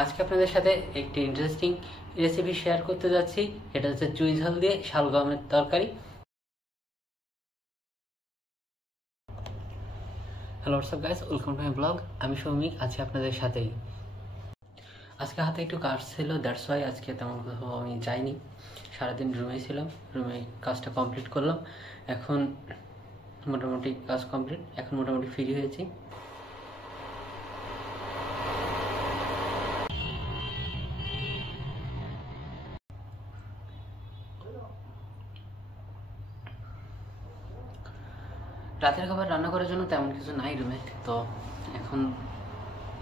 আজকে আপনাদের সাথে একটি ইন্টারেস্টিং রেসিপি শেয়ার করতে যাচ্ছি। এটা হচ্ছে চুই ঝাল দিয়ে শালগমের তরকারি। Hello WhatsApp guys, welcome to my blog. আমি সৌমিক, আছি আপনাদের সাথেই। আজকে হাতে একটু কাজ ছিল, দ্যাটস ওয়াই আজকে তেমন কোথাও আমি যাইনি। সারাদিন রুমেই ছিলাম, রুমে কাজটা কমপ্লিট করলাম। এখন মোটামুটি কাজ কমপ্লিট, এখন মোটামুটি ফ্রি হয়েছি। রাতের খাবার রান্না করার জন্য তেমন কিছু নাই রুমে, তো এখন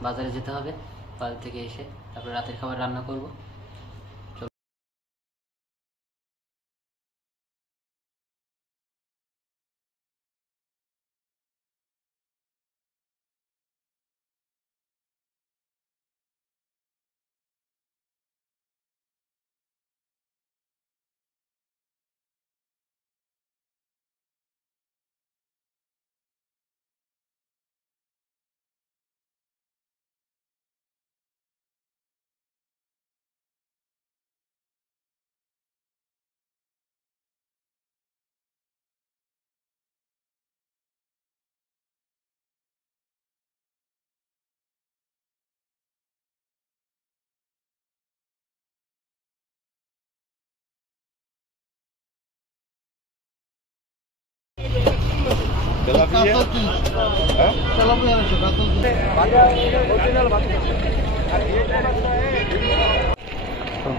বাজারে যেতে হবে। বাজার থেকে এসে তারপরে রাতের খাবার রান্না করব।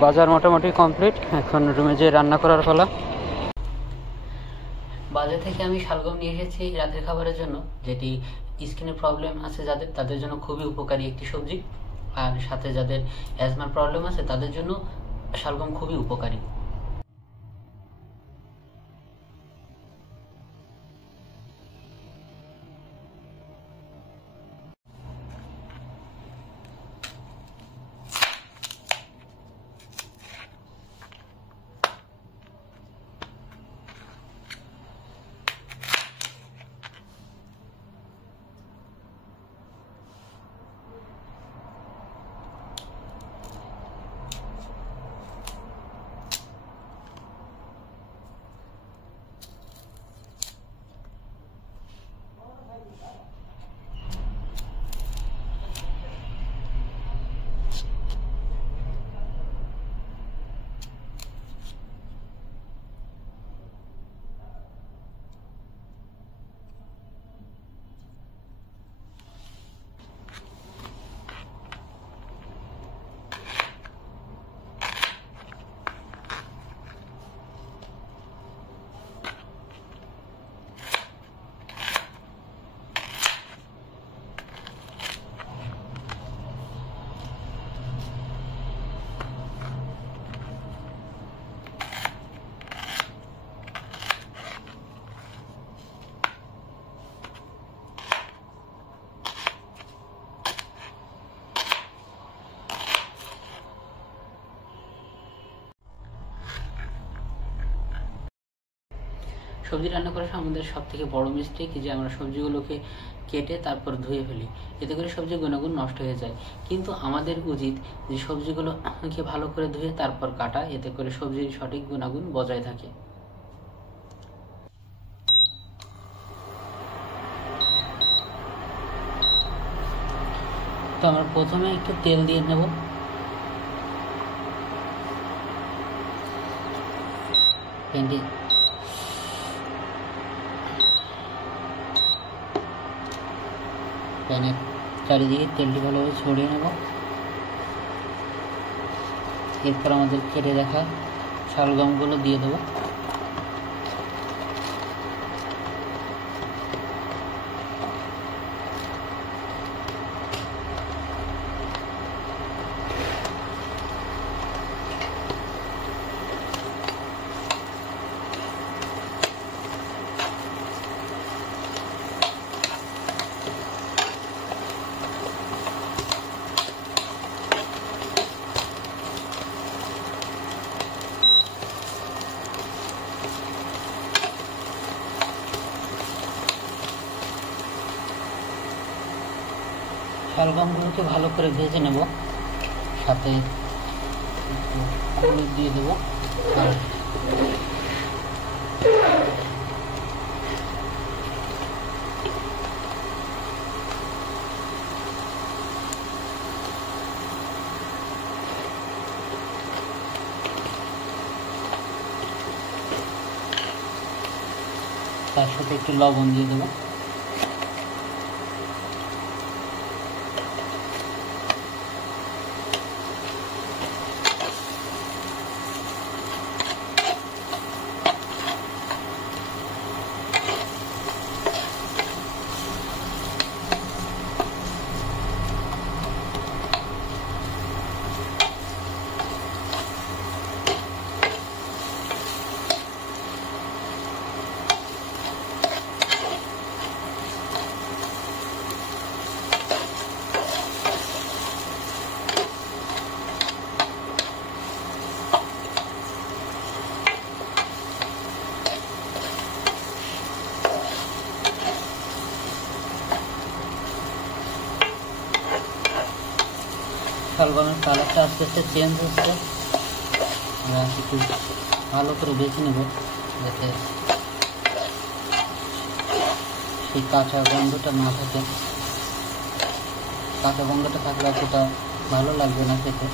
বাজার মোটামুটি কমপ্লিট, এখন রুমে যেয়ে রান্না করার পালা। বাজার থেকে আমি শালগম নিয়ে এসেছি রাতের খাবারের জন্য, যেটি স্কিনের প্রবলেম আছে যাদের, তাদের জন্য খুবই উপকারী একটি সবজি। আর সাথে যাদের অ্যাজমার প্রবলেম আছে তাদের জন্য শালগম খুবই উপকারী। সবজি রান্না করার আমাদের সব থেকে বড় মিস্টেক যে আমরা সবজিগুলোকে কেটে তারপর ধুয়ে ফেলি, এতে করে সবজির গুণাগুণ নষ্ট হয়ে যায়। কিন্তু আমাদের উচিত যে সবজিগুলোকে ভালো করে ধুয়ে তারপর কাটা, এতে করে সবজির সঠিক গুণাগুণ বজায় থাকে। তো আমরা প্রথমে একটু তেল দিয়ে নেব। প্যানের চারিদিকে তেলটি ভালোভাবে ছড়িয়ে নেব। এরপর আমাদের কেটে রাখা শালগমগুলো দিয়ে দেবো। শালগমগুলোকে ভালো করে ভেজে নেব। সাথে হলুদ দিয়ে দেবো আর তার সাথে একটু লবণ দিয়ে দেবো। শালগমের কালারটা আস্তে আস্তে চেঞ্জ হচ্ছে, আমরা একটু ভালো করে বেছে নেব যাতে সেই কাঁচা গন্ধটা না থাকে। কাঁচা গন্ধটা থাকলে অতটা ভালো লাগবে না খেতে।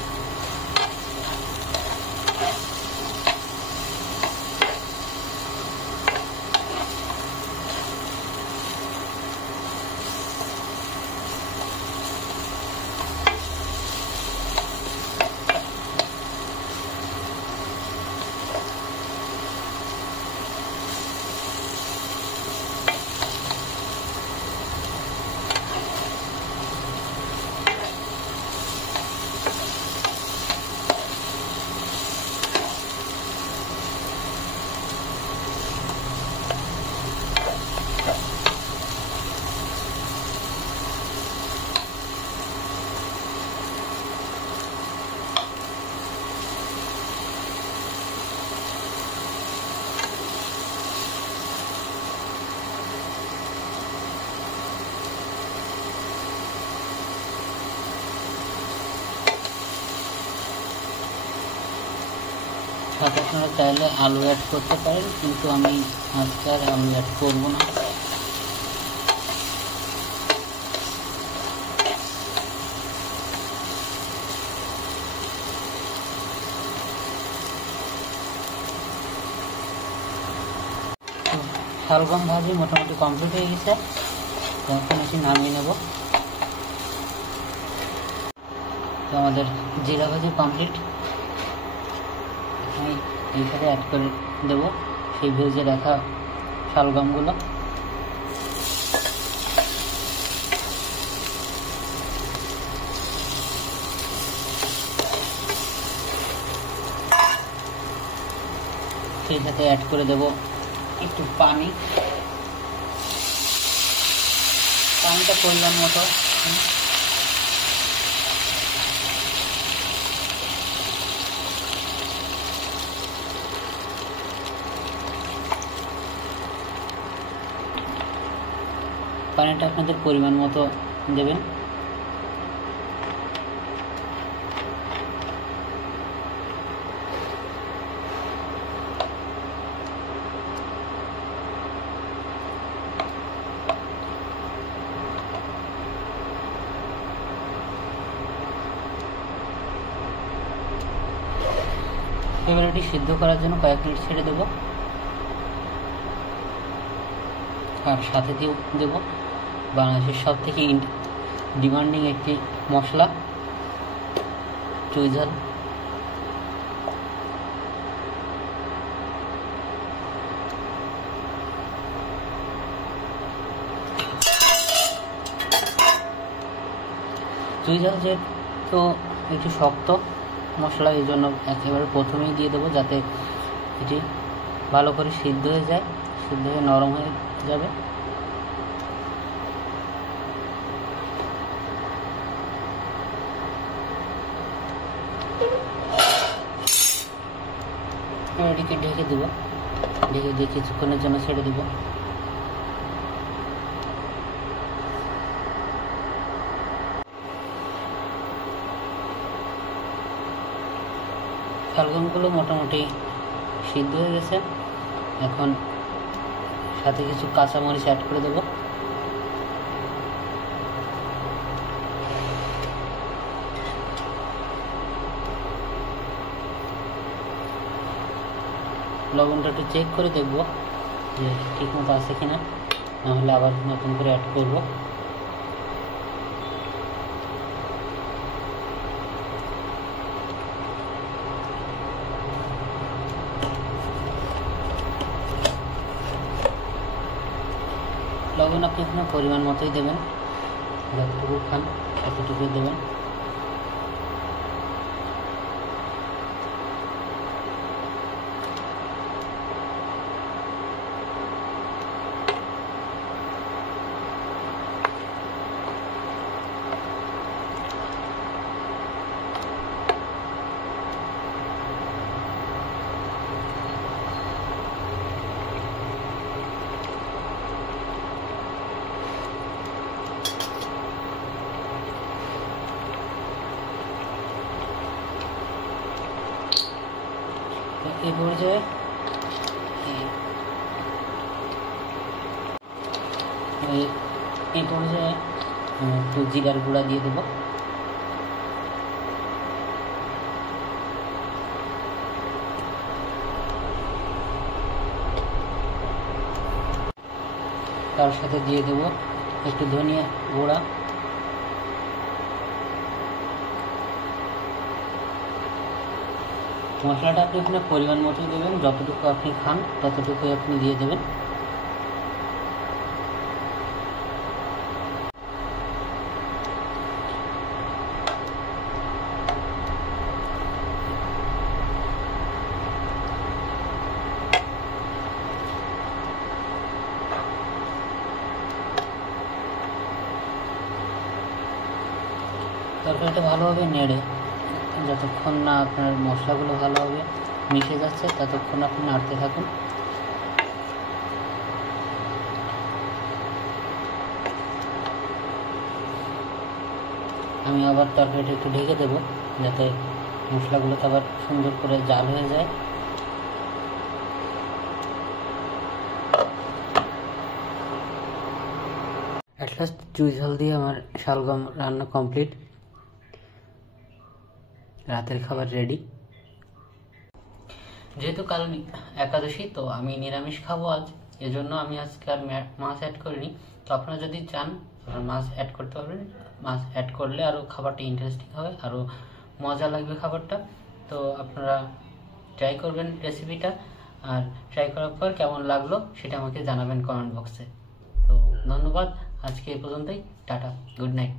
সাথে আপনারা চাইলে আলু অ্যাড করতে পারেন, কিন্তু আমি আজকে আর আলু অ্যাড করবো না। শালগম ভাজি মোটামুটি কমপ্লিট হয়ে গেছে, এখন এসে নামিয়ে নেব। তো আমাদের জিরা ভাজি কমপ্লিট। আমি এইখানে অ্যাড করে দেবো সেই ভেজে রাখা শালগমগুলো। সেই সাথে অ্যাড করে দেবো একটু পানি, পানিটা পরিমাণ মতো। পানিটা আপনাদের পরিমাণ মতো দেবেন। এবার এটি সিদ্ধ করার জন্য কয়েক মিনিট ছেড়ে দেব, আর সাথে দিয়ে দেব বাংলাদেশের সব থেকে ডিমান্ডিং একটি মশলা চুইঝাল। চুইঝাল যেহেতু একটু শক্ত মশলা, এই জন্য একেবারে প্রথমেই দিয়ে দেবো যাতে এটি ভালো করে সিদ্ধ হয়ে যায়, সিদ্ধ হয়ে নরম হয়ে যাবে। এটিকে ঢেকে দেবো, ঢেকে দিয়ে কিছুক্ষণের জন্য ছেড়ে দেবো। শালগমগুলো মোটামুটি সিদ্ধ হয়ে গেছে। এখন সাথে কিছু কাঁচামরিচ অ্যাড করে দেবো। লবণটা একটু চেক করে দেখবো যে ঠিক মতো আছে কিনা, নাহলে আবার নতুন করে অ্যাড করবো। লবণ আপনি এখানে পরিমাণ মতোই দেবেন, যতটুকু খান ততটুকু দেবেন। এই পর্যায়ে একটু জিরার গুঁড়া দিয়ে দেবো। তার সাথে দিয়ে দেবো একটু ধনিয়া গুঁড়া, মশলাটা আপনি এখানে পরিমাণ মতো দেবেন, যতটুকু আপনি খান ততটুকুই আপনি দিয়ে দেবেন। তরকারিটা ভালোভাবে নেড়ে যতক্ষণ না আপনার মশলাগুলো ভালোভাবে মিশে যাচ্ছে ততক্ষণ আপনি নাড়তে থাকুন। আমি আবার তরকারিটা একটু ঢেকে দেবো যাতে মশলাগুলোতে আবার সুন্দর করে জাল হয়ে যায়। অ্যাট লাস্ট চুই ঝাল দিয়ে আমার শালগম রান্না কমপ্লিট, রাতের খাবার রেডি। যেহেতু কাল একাদশী তো আমি নিরামিষ খাবো আজ, এজন্য আমি আজকে আর মাছ অ্যাড করিনি। তো আপনারা যদি চান মাছ অ্যাড করতে পারবেন, মাছ অ্যাড করলে আরও খাবারটা ইন্টারেস্টিং হবে, আরও মজা লাগবে খাবারটা। তো আপনারা ট্রাই করবেন রেসিপিটা, আর ট্রাই করার পর কেমন লাগলো সেটা আমাকে জানাবেন কমেন্ট বক্সে। তো ধন্যবাদ, আজকে এই পর্যন্তই, টাটা, গুড নাইট।